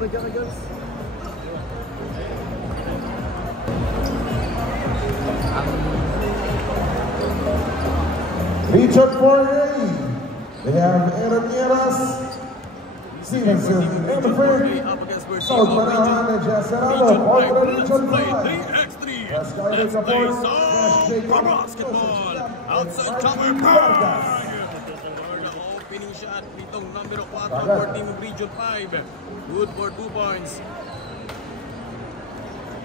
Region 4A, they have Eramieras, Stevenson, Everford, South Manahan, and Jacerado, all for Region 5. Let's play some basketball outside cover. Opening shot nitong number 4 for team of Region 5. Good for 2 points.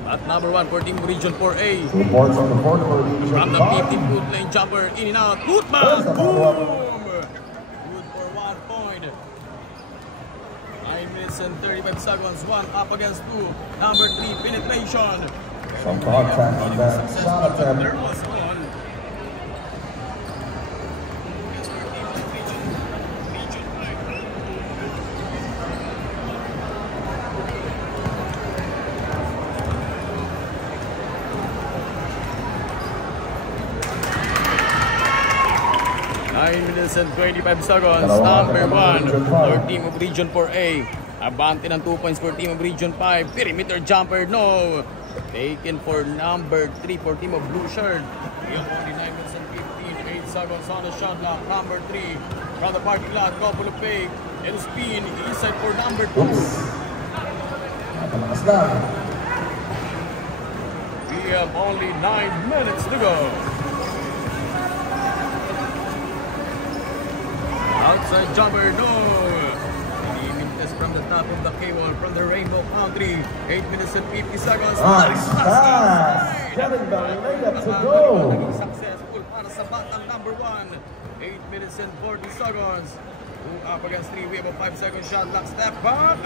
At number 1 for team Region 4A. 2 points on the board for Region 5. From the 15-foot lane jumper, in and out. Putman! Boom! Good for 1 point. 9 minutes and 35 seconds. 1 up against 2. Number 3, penetration. Some contact on that shot attempt. They're also on. 9 minutes and 25 seconds. Number 1 for team of Region 4A. Abante ng 2 points for team of Region 5. Perimeter jumper, no. Taken for number 3 for team of Blue Shirt. Beyond only 9 minutes and 8 seconds on the shot clock. Number 3 from the parking lot. Couple of fake and spin inside for number 2. We have only 9 minutes to go. Outside jumper, no. Elimintes from the top of the K-wall from the Rainbow Country. 8 minutes and 50 seconds. Nice pass. Getting the layup to go. Successful para sa batang number 1. 8 minutes and 40 seconds. 2 up against 3. We have a 5-second shot clock. Step back.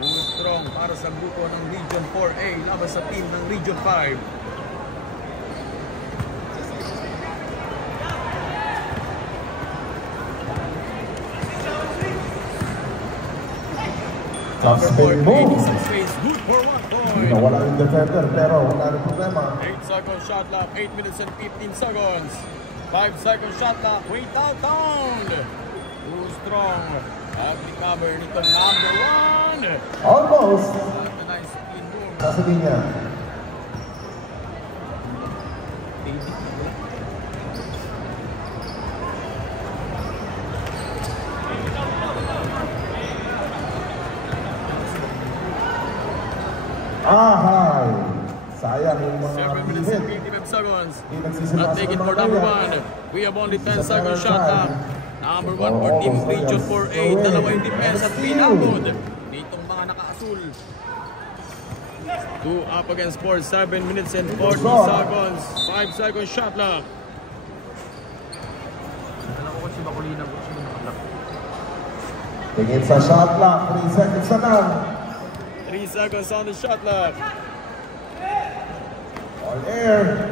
Too strong para sa grupo ng Region 4A laban sa team ng Region 5. Top spin move. Good for 1 point. Wala yung defender pero wala rin problema. 8-second shot clock. 8 minutes and 15 seconds. 5-second shot clock. Way downtown. Too strong. At recover nito number 1. Almost. A nice spin move. Nasa linya. Ahay! Sayang yung mga 7 minutes and 55 seconds. Not taken for number 1. We have only 10-second shot clock. Number 1 for team Region 4A. Dalawa yung defense at pinabod. Ditong mga naka-asul. 2 up against 4. 7 minutes and 40 seconds. 5-second shot clock. Tingin sa shot clock. 3 seconds na lang. 3 seconds on the shot clock. On air.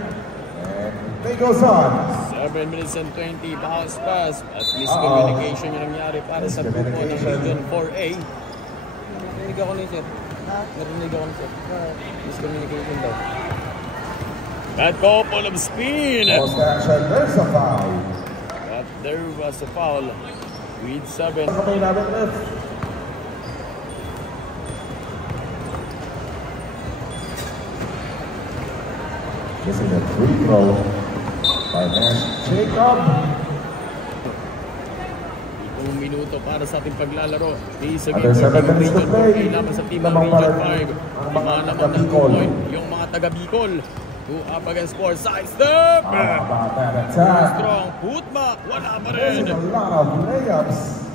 And play goes on. 7 minutes and 20. Bounce pass. At miscommunication yung nangyari para sa grupo ng Region 4A. Narinig ako ni sir. Narinig ako ni sir. Miscommunication daw. That couple of spin. Post action. There's a foul. But there was a foul. With 7. Kamay namin left. Missing a free throw by Nash Jacob. 1 minuto para sa ating paglalaro. Sa Under 7 minutes to play. Laban sa team ng Region 5. Mga naman ng 2 point. Yung mga taga-Bicol. 2 up against 4. Side step. About that attack. Strong. Putma. Wala pa There's rin. a lot of layups.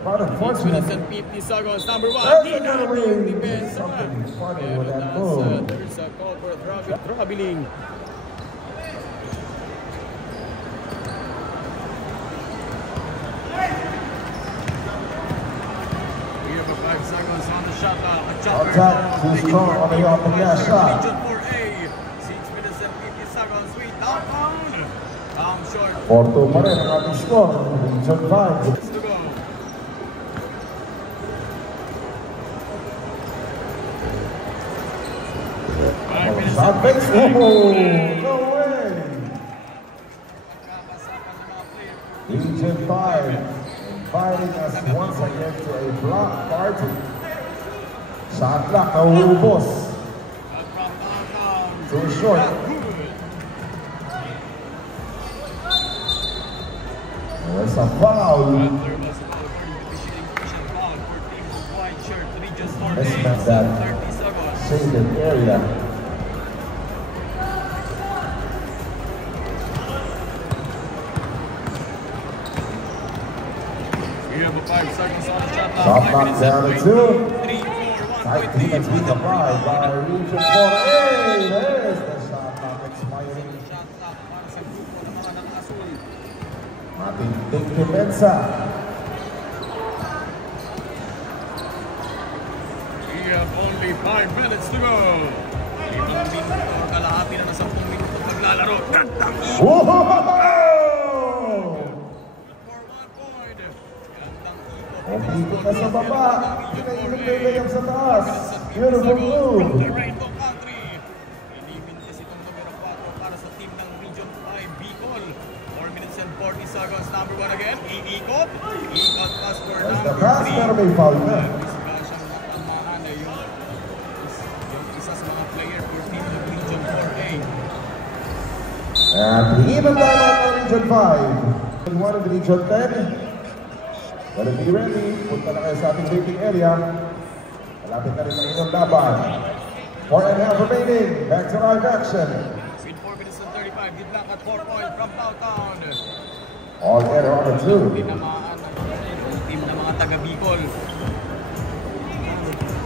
But 6 unfortunately, minutes and 50 seconds. Number 1. there's a Yung defense. something funny Pero with that that's, move. there's a call for traveling. We have a 5 seconds on the shot clock. A jumper. Attack, too strong on the off-the-glass shot. Region 4A. 6 minutes and 50 seconds. Sweet downtown. Short. 4-2 pa rin ang ating score. Region 5. To go. Shot base. Oh, no way. Region 5 inviting us once again to a block party. Shot clock, nauubos. Too short. There's a foul. Mismatch that shaded area. Shot clock down to 2. 5 minutes being applied by Region 4A. There's the shot clock expiring. Matindig depensa. We have only 5 minutes to go. Itong minuto, kalahati na 10 minuto maglalaro. Gandang ikot! Whoa! For 1 point. Gandang ikot. Umikot na sa baba. Pinaikot na ilayang sa taas. Beautiful move. From the Rainbow Country. Inimintis itong numero 4 para sa team ng Region 5 Bicol. 4 minutes and 40 seconds. Number 1 again. Iikot. Ikot pass for There's the number pass, 3. pero may foul na. And even down on Region 5. One of Region 10. Gotta be ready. Punta na kayo sa ating waiting area. Malapit na rin ang inyong laban. 4.5 remaining. Back to live action. With 4 minutes and 35. Good luck at 4 points from downtown. All error on the 2. Tinamaan ng team ng mga taga-Bicol.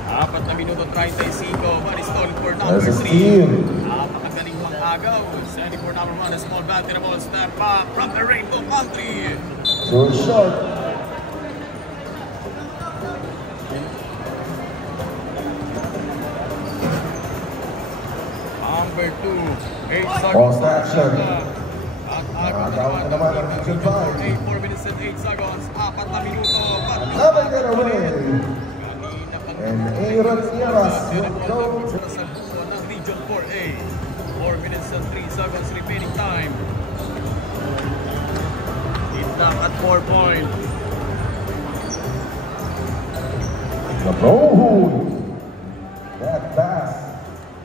4 na minuto 35. Maristol for number There's a 3. steal. Napakagaling mga agaw. Setting for number 1. A small battery ball. Step back from the Rainbow Country. Too short. Number 2. 8 seconds. Post action. At agaw Nakagawa na naman ang Region 5. 4 minutes and 8 seconds. 4 na minuto. Another getaway. And Aaron Nieras will go to Sa buo ng Region 4A. 4 minutes and 3 seconds remaining time. Itak at 4 point. the road. That pass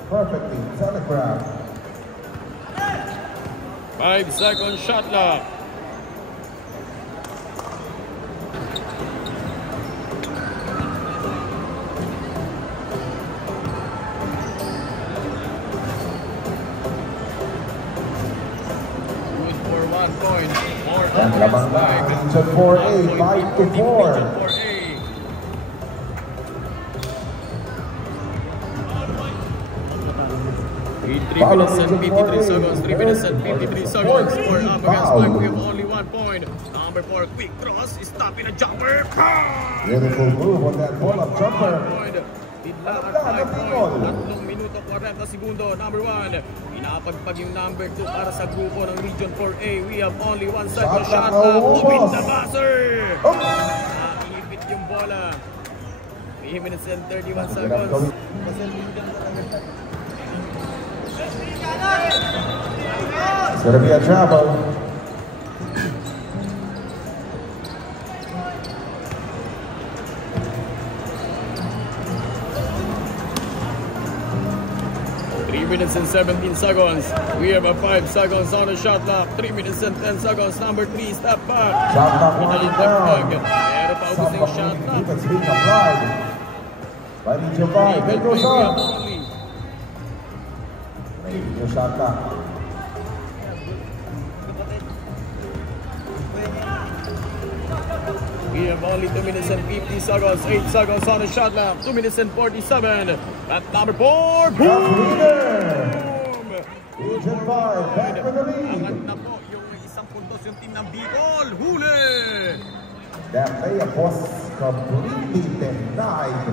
perfectly telegraphed. 5-second shot clock. Good for 1 point. More And lamang na ang Region 4A, 5-4. Region 4A. 3 minutes and 53 seconds. 3 minutes and 53 seconds. For up against 5. We have only 1 point. Number 4, quick cross. Stopping a jumper. Beautiful move on that pull-up jumper. Tidla at 5 point. 3 minuto 40 segundo. Number 1. Pinapagpag yung number 2 para sa grupo ng Region 4A. We have only 1 second shot. Open the buzzer. Naipit yung bola. 3 minutes and 31 seconds. It's going to be a travel. Minutes and 17 seconds. We have a 5 seconds on the shot clock. 3 minutes and 10 seconds. Number 3, step back. Shot clock winding down. Pero pa ubos yung shot clock. It's being applied by Region 5. There goes on. Yung shot clock. We have only 2 minutes and 50 seconds. 8 seconds on the shot clock. 2 minutes and 47. At number 4. Boom! Region 5, back with the lead. Angat na po yung isang puntos yung team ng Bicol. Huli! That layup was completely denied.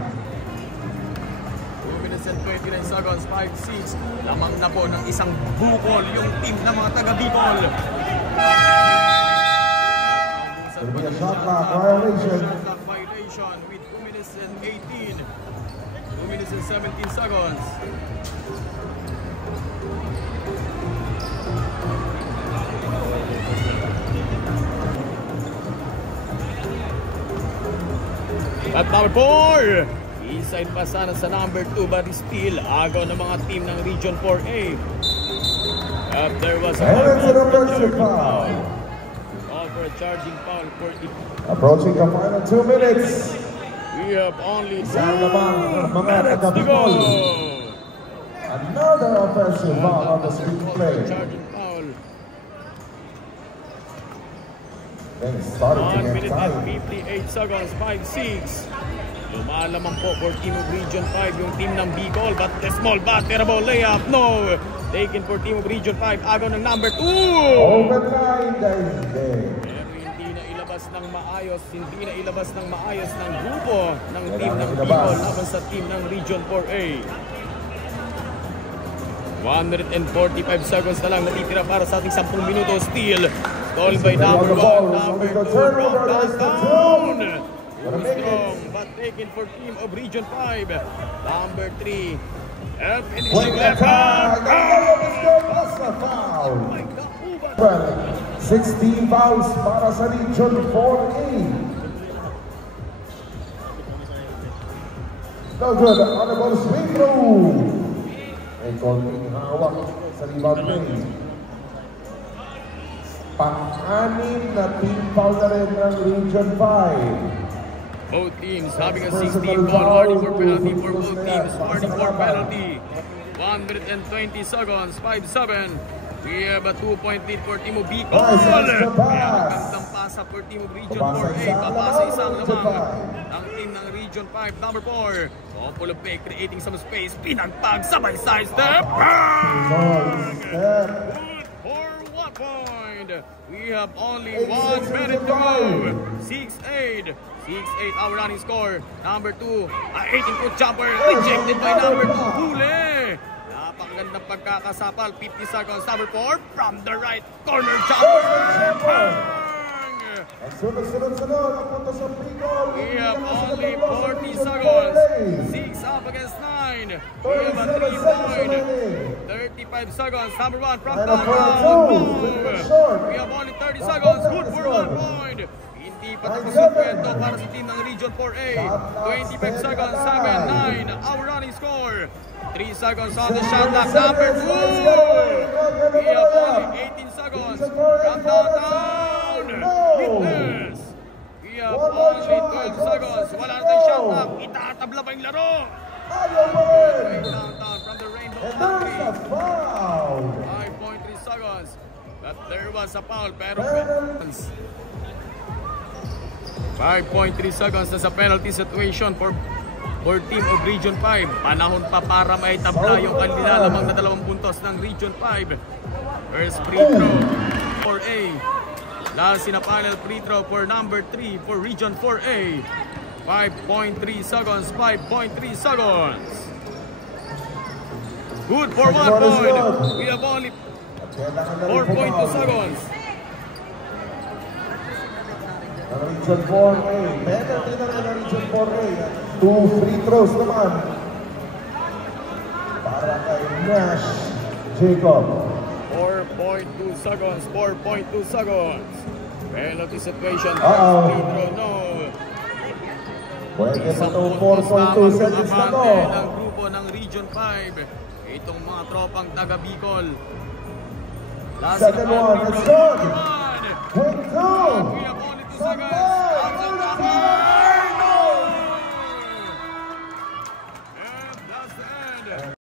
2 minutes and 29 seconds, 5-6. Lamang na po ng isang bukol yung team ng mga taga-Bicol. It'll be a shot clock violation. Shot clock violation with 2 minutes and 18. 2 minutes and 17 seconds. At number 4, Inside pa sana sa number 2, but still agaw ng mga team ng Region 4A. But there was a foul. Call for a charging foul for it. Approaching the final 2 minutes. We have only 2 mga minutes to go. Another offensive foul on the speed play. Charging foul. Then it started to 1 get minute and tight. 58 seconds, 5-6. Lumalaman po for team of Region 5 yung team ng Bicol, but the small but terrible layup, no! Taken for team of Region 5, agaw ng number 2! Overtime dahil hindi. Pero hindi na ilabas ng maayos ng grupo ng team ng Bicol laban sa team ng Region 4A. 145 seconds na lang natitira para sa ating 10 minuto. Steal, stalled by number 1, number 2 from downtown. Strong, but taken for team of Region 5. Number 3, finishing left hand. Foul. 16 fouls para sa Region 4A. No good on the ball swing through. May konting hawak sa rebound lane. Pang-anim na team foul na rin ng Region 5. Both teams having a 16 ball, warning for penalty for both teams, warning for penalty. 1 minute and 20 seconds, 5-7. We have a 2-point lead for team of Bicol. Magandang pasa for team of Region 4A. Papasa isang lamang ng team ng Region 5, number 4. Couple of play, creating some space. Pinagpag, sabay side step. For 1 point. We have only 1 minute to go. 6-8. 6-8 our running score. Number 2, 18-foot jumper. Rejected by number 2. Huli. Napakagandang pagkakasapal. 50 seconds. Number 4 from the right corner jumper. We have only 40 seconds. 6 up against 9. We have a 3-point. 35 seconds. Number 1 from downtown. We have only 30 seconds. Good for 1 point. Hindi pa tapos yung kwento para sa team ng Region 4A. 25 seconds, 7-9. Our running score. 3 seconds on the shot clock. Number 2. We have only 18 seconds. From downtown. Witness. We have only 12 seconds. Wala na tayong shot clock. Itatabla pa yung laro. Way downtown from the rainbow country. 5.3 seconds. But there was a foul. Pero 5.3 seconds na sa penalty situation for team of Region 5. Panahon pa para may tabla yung kanila lamang na 2 puntos ng Region 5. First free throw for A. Last in a final free throw for number 3 for Region 4A. 5.3 seconds, 5.3 seconds. Good for 1 point. We have only 4.2 seconds. Region 4A. Penalty na rin ng Region 4A. 2 free throws naman para kay Nash Jacob. 4.2 seconds. 4.2 seconds. Penalty situation. Free throw, no. Pwede pa ito 4.2 seconds na to. Ng grupo ng Region 5. Itong mga tropang taga Bicol. Second one, it's good. Quick two. We have only 2 seconds.